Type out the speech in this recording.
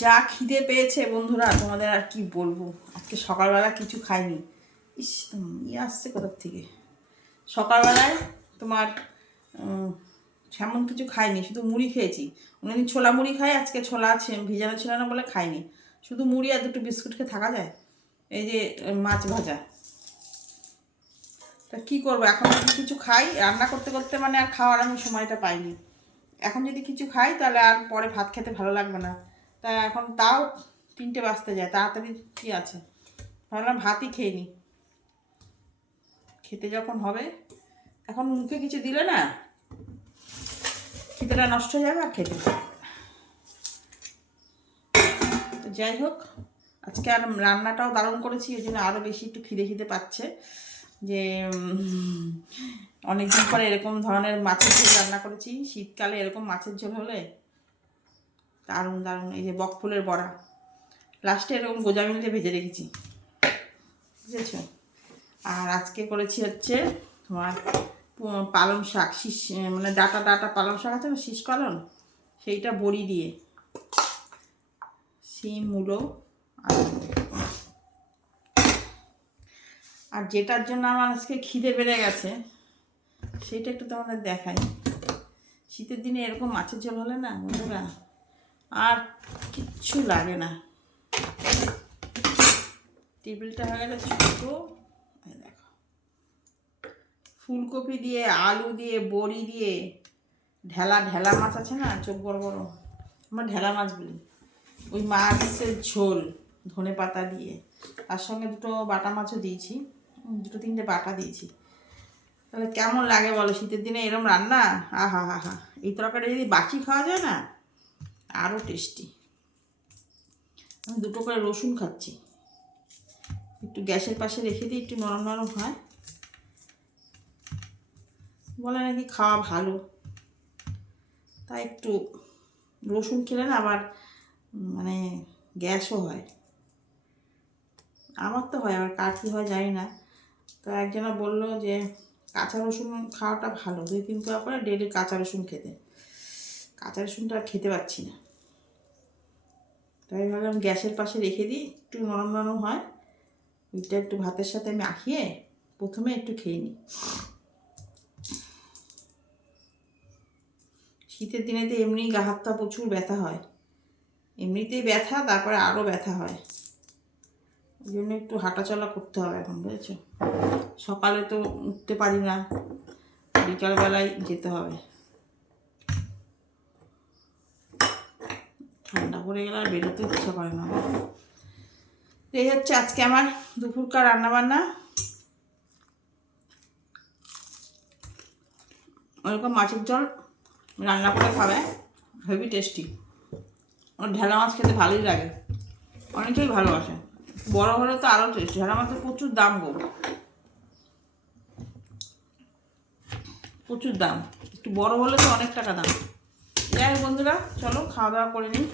যা খিদে পেয়েছে বন্ধুরা, তোমাদের আর কি বলব? আজকে সকালবেলা কিছু খাইনি। ইস ইয়ে আসছে কোথার থেকে? সকালবেলায় তোমার সেমন কিছু খাইনি, শুধু মুড়ি খেয়েছি। অন্যদিন ছোলা মুড়ি খাই, আজকে ছোলা ভিজানো ছিল না বলে খাইনি। শুধু মুড়ি আর দুটো বিস্কুট খেয়ে থাকা যায়? এই যে মাছ ভাজা। তা কী করব? এখন যদি কিছু খাই, রান্না করতে করতে মানে আর খাওয়ার আমি সময়টা পাইনি। এখন যদি কিছু খাই, তাহলে আর পরে ভাত খেতে ভালো লাগবে না। তা এখন তাও তিনটে বাজতে যায়, তাড়াতাড়ি কী আছে? ভাবলাম ভাতই খেয়ে নিই খেতে যখন হবে, এখন মুখে কিছু দিলে না, খিদেটা নষ্ট হয়ে যাবে আর খেতে তো যাই হোক, আজকে আর রান্নাটাও দারুণ করেছি ওই জন্য আরও বেশি একটু খিদে খিদে পাচ্ছে যে অনেকদিন পরে এরকম ধরনের মাছের ঝোল রান্না করেছি, শীতকালে এরকম মাছের ঝোল হলে দারুণ দারুণ। এই যে বক ফুলের বড়া। লাস্টে এরকম গোজামিল দিয়ে ভেজে রেখেছি। বুঝেছ? আর আজকে করেছি হচ্ছে তোমার পালং শাক। শীষ মানে ডাটা ডাটা পালং শাক আছে না, শীষ পালং? সেইটা বড়ি দিয়ে। শিম, মূলো আলু আর যেটার জন্য আমার আজকে খিদে বেড়ে গেছে সেটা একটু তোমাদের দেখাই। শীতের দিনে এরকম মাছের ঝোল হলে না, বন্ধুরা আর কিচ্ছু লাগে না। টেবিলটা হয়ে গেলে ছোটো। দেখো। ফুলকপি দিয়ে, আলু দিয়ে, বড়ি দিয়ে, ঢেলা ঢেলা মাছ আছে না? চোখ বড় বড়। আমরা ঢেলা মাছ বলি। ওই মাছের ঝোল, ধনে পাতা দিয়ে। তার সঙ্গে দুটো বাটা মাছও দিয়েছি। দুটো তিনটে বাটা দিয়েছি। তাহলে কেমন লাগে বলো? শীতের দিনে এরম রান্না? আহা হা হা। এই তরকারি যদি বাকি খাওয়া যায় না আরও টেস্টি আমি দুটো করে রসুন খাচ্ছি। একটু গ্যাসের পাশে রেখে দিই, একটু নরম নরম হয়। বলে নাকি খাওয়া ভালো। তাই একটু রসুন খেলে না আবার মানে গ্যাসও হয়। আমার তো হয়, আবার কার কী হয় জানি না। তো একজনা বলল যে, কাঁচা রসুন খাওয়াটা ভালো। দুই তিন করে ডেলি কাঁচা রসুন খেতে। কাঁচা রসুনটা আর খেতে পাচ্ছি না। তাই ভাবলাম গ্যাসের পাশে রেখে দিই, একটু নরম নরম হয়। ওইটা একটু ভাতের সাথে মাখিয়ে প্রথমে একটু খেয়ে নিই। শীতের দিনে তো এমনি গা হাত পা প্রচুর ব্যথা হয়। এমনিতেই ব্যথা, তারপরে আরও ব্যথা হয়। ওই জন্য একটু হাঁটাচলা করতে হবে এখন, বুঝেছ? সকালে তো উঠতে পারি না, বিকালবেলায় যেতে হবে। পড়ে গেলে আর বেরোতে ইচ্ছা করে না। এই হচ্ছে আজকে আমার দুপুরকার রান্নাবান্না। ওরকম মাছের ঝোল রান্না করে খাবে, হেভি টেস্টি। ওর ঢেলা মাছ খেতে ভালোই লাগে। অনেকেই ভালোবাসে। বড় হলে তো আরও টেস্টি। ঢেলা মাছের প্রচুর দাম গো। প্রচুর দাম। একটু বড় হলে তো অনেক টাকা দাম। যাই বন্ধুরা, চলো খাওয়া দাওয়া করে নিই।